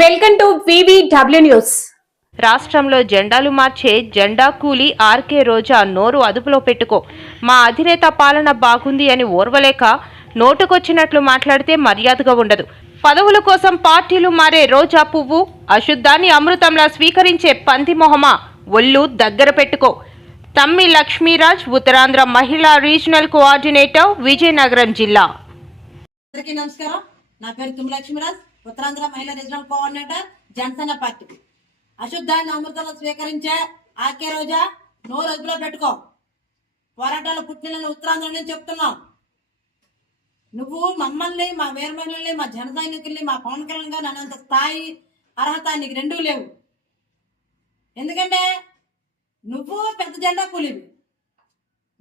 Welcome to VVW news రాష్ట్రంలో జెండాలు మార్చే జెండా కూలి ఆర్కే రోజా నోరు అదుపులో పెట్టుకో. మా అధినేత పాలన బాగుంది అని ఓర్వలేక నోటుకొచ్చినట్లు మాట్లాడితే మర్యాదగా ఉండదు. పదవుల కోసం పార్టీలు మారే రోజా పువ్వు అశుద్ధాన్ని అమృతంలా స్వీకరించే పంది మొహమ ఒళ్ళు దగ్గర పెట్టుకో. తమ్మి లక్ష్మీరాజ్ ఉత్తరాంధ్ర మహిళా రీజనల్ కోఆర్డినేటర్ విజయనగరం జిల్లా. అందరికీ నమస్కారం. నా పేరు ఉత్తరాంధ్ర మహిళా రీజనల్ కోఆర్డినేటర్ జనసేన పార్టీ. అశుద్ధాన్ని అమృతంలో స్వీకరించే ఆకే రోజా నోరు అదుపులో పెట్టుకో. పోరాటాలు పుట్టిన ఉత్తరాంధ్ర నుంచి చెప్తున్నాం. నువ్వు మమ్మల్ని మా వీరమహిళల్ని మా జన సైనికుల్ని మా పవన్ కళ్యాణ్ గారు అనంత స్థాయి అర్హత నీకు రెండూ లేవు. ఎందుకంటే నువ్వు పెద్ద జెండా కూలివి.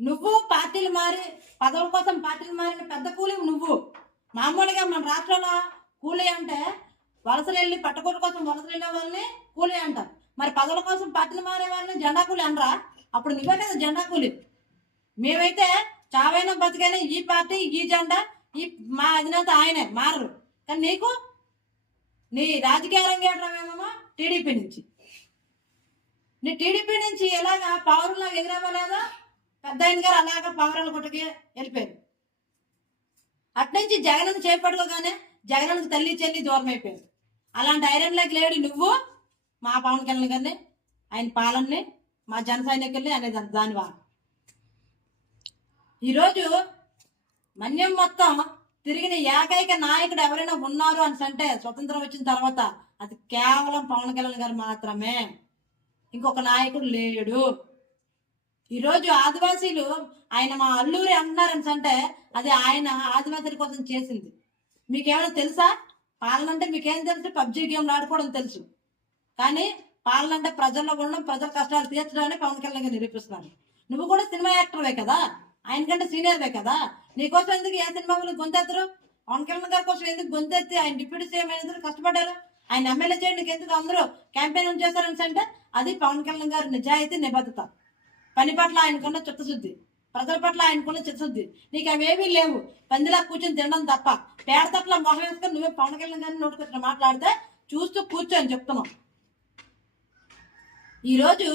నువ్వు పార్టీలు మారి పదవుల కోసం పార్టీలు మారిన పెద్ద కూలివి నువ్వు. మామూలుగా మన రాష్ట్రంలో కూలీ అంటే వలసలు వెళ్ళి పట్టకూర కోసం వలసలు వెళ్ళే వాళ్ళని కూలీ అంటారు. మరి పదవుల కోసం పార్టీలు మారే వాళ్ళని జెండా కూలీ అనరా? అప్పుడు నువ్వే కదా జెండా కూలీ. మేమైతే చావైనా బతికైనా ఈ పార్టీ ఈ జెండా ఈ మా అధినేత ఆయనే మారరు. కానీ నీకు? నీ రాజకీయ రంగేట్రం ఏమో టీడీపీ నుంచి. నీ టీడీపీ నుంచి ఎలాగా పౌరులు ఎగిరవ్వలేదా? పెద్ద ఆయన గారు అలాగా పౌరాల గుట్టకి వెళ్ళిపోయారు. అట్నుంచి జగన్ చేపట్టుకోగానే జగన్ తల్లి చెల్లి దూరం అయిపోయింది. అలాంటి ఐరన్ లెగ్ లేడు నువ్వు మా పవన్ కళ్యాణ్ గారిని ఆయన పాలనని మా జన సైనికుల్ని అనేది దానివా ఈరోజు మన్యం మొత్తం తిరిగిన ఏకైక నాయకుడు ఎవరైనా ఉన్నారు అని అంటే స్వతంత్రం వచ్చిన తర్వాత అది కేవలం పవన్ కళ్యాణ్ గారు మాత్రమే. ఇంకొక నాయకుడు లేడు. ఈరోజు ఆదివాసీలు ఆయన మా అల్లూరి అంటున్నారని అంటే అది ఆయన ఆదివాసీల కోసం చేసింది. మీకేమైనా తెలుసా? పాలన అంటే మీకేం తెలుసు? పబ్జీ గేమ్లు ఆడుకోవడం తెలుసు. కానీ పాలన అంటే ప్రజల్లో ఉండడం ప్రజల కష్టాలు తీర్చడానికి పవన్ కళ్యాణ్ గారు నిరూపిస్తున్నారు. నువ్వు కూడా సినిమా యాక్టర్వే కదా? ఆయన కంటే సీనియర్వే కదా? నీకోసం ఎందుకు ఏ సినిమా వాళ్ళు గొంతెత్తరు? పవన్ కళ్యాణ్ గారి కోసం ఎందుకు గొంతెత్తి ఆయన డిప్యూటీ సీఎం ఎందుకు కష్టపడ్డారు? ఆయన ఎమ్మెల్యే చేయడానికి ఎందుకు అందరూ క్యాంపెయిన్ చేశారని అంటే అది పవన్ కళ్యాణ్ గారి నిజాయితీ నిబద్ధత. పని పట్ల ఆయనకున్న చిత్తశుద్ధి. ప్రజల పట్ల ఆయనకున్న చిత్తశుద్ధి. నీకు అవేమీ లేవు. పందిలా కూర్చొని తినడం తప్ప. పేడ తట్ల మొహం వేసుకొని నువ్వే పవన్ కళ్యాణ్ గారిని నోటుకొచ్చిన మాట్లాడితే చూస్తూ కూర్చొని అని చెప్తున్నాం. ఈరోజు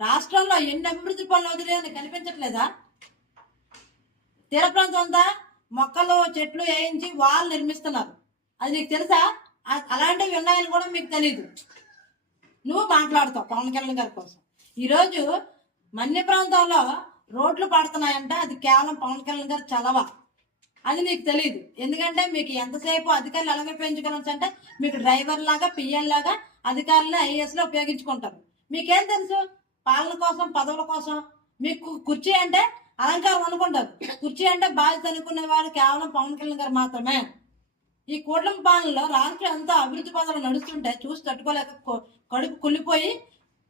రాష్ట్రంలో ఎన్ని అభివృద్ధి పనులు అవుతున్నాయని కనిపించట్లేదా? తీర ప్రాంతం అంతా మొక్కలు చెట్లు వేయించి వాళ్ళు నిర్మిస్తున్నారు. అది నీకు తెలుసా? అలాంటివి ఉన్నాయని కూడా మీకు తెలియదు నువ్వు మాట్లాడతావు పవన్ కళ్యాణ్ గారి కోసం. ఈరోజు మన్య ప్రాంతంలో రోడ్లు పడుతున్నాయంటే. అది కేవలం పవన్ కళ్యాణ్ గారి చలవ. అది నీకు తెలియదు ఎందుకంటే మీకు ఎంతసేపు అధికారులు ఎలాగ ఉపయోగించుకోవచ్చు అంటే మీకు డ్రైవర్ లాగా పిఎల్ లాగా అధికారులు ఐఏఎస్లో ఉపయోగించుకుంటారు. మీకేం తెలుసు? పాలన కోసం పదవుల కోసం. మీకు కుర్చీ అంటే అలంకారం అనుకుంటారు. కుర్చీ అంటే బాధ్యత అనుకునే వారు కేవలం పవన్ కళ్యాణ్ గారు మాత్రమే. ఈ కూటమి పాలనలో రాష్ట్రం అంతా అభివృద్ధి పదాలు నడుస్తుంటే చూసి తట్టుకోలేక కడుపు కుళ్ళిపోయి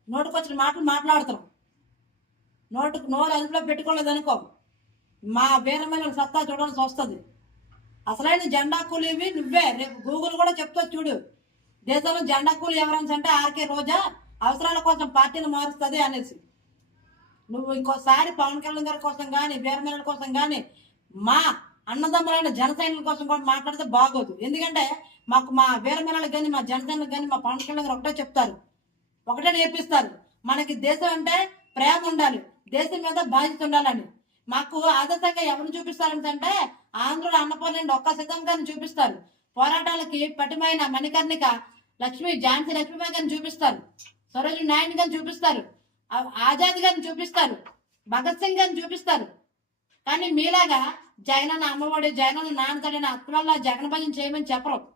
నోటుకొచ్చిన మాటలు మాట్లాడుతున్నాం. నోటుకు నోరు అదుపులో పెట్టుకోలేదు అనుకో. మా వీరమైన సత్తా చూడాల్సి వస్తుంది. అసలైన జెండా కూలీవి నువ్వే. రేపు గూగుల్ కూడా చెప్తా చూడు. దేశంలో జెండా కూలి ఎవరని అంటే ఆర్కే రోజా అవసరాల కోసం పార్టీని మారుస్తుంది అనేసి. నువ్వు ఇంకోసారి పవన్ కళ్యాణ్ గారి కోసం కానీ వీరమేళల కోసం కానీ మా అన్నదమ్ములైన జన కోసం కూడా మాట్లాడితే బాగోదు. ఎందుకంటే మాకు మా వీరమేళలకు కానీ మా జన కానీ మా పవన్ కళ్యాణ్ గారు ఒకటే చెప్తారు. ఒకటే నేర్పిస్తారు. మనకి దేశం అంటే ప్రేమ ఉండాలి. దేశం మీద బాధ్యత ఉండాలని. మాకు ఆదర్శంగా ఎవరిని చూపిస్తారంటే ఆంధ్రుడు అన్నపూర్ణ ఒక్క శతం చూపిస్తారు. పోరాటాలకి పటిమైన మణికర్ణిక లక్ష్మి ఝాన్సీ లక్ష్మీబాయి గారిని చూపిస్తారు. సరోజు నాయుడు గారిని చూపిస్తారు. ఆజాద్ గారిని చూపిస్తారు. భగత్ సింగ్ గారిని చూపిస్తారు. కానీ మీలాగా జగనన్న అమ్మఒడి జగనన్న నాన్నతడిన అత్వల్ల జగన్ భజన చేయమని చెప్పరు.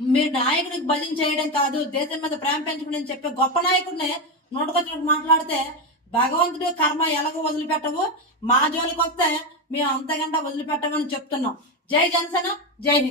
మీరు నాయకుడికి భజన చేయడం కాదు దేశం మీద ప్రేమ పెంచుకుని చెప్పే గొప్ప నాయకుడిని నోటుకొచ్చినట్టు మాట్లాడితే భగవంతుడు కర్మ ఎలాగో వదిలిపెట్టవు? మా జోలికి వస్తే మేము అంతకంటే వదిలిపెట్టమని చెప్తున్నాం. జై జనసేన జై హింద్.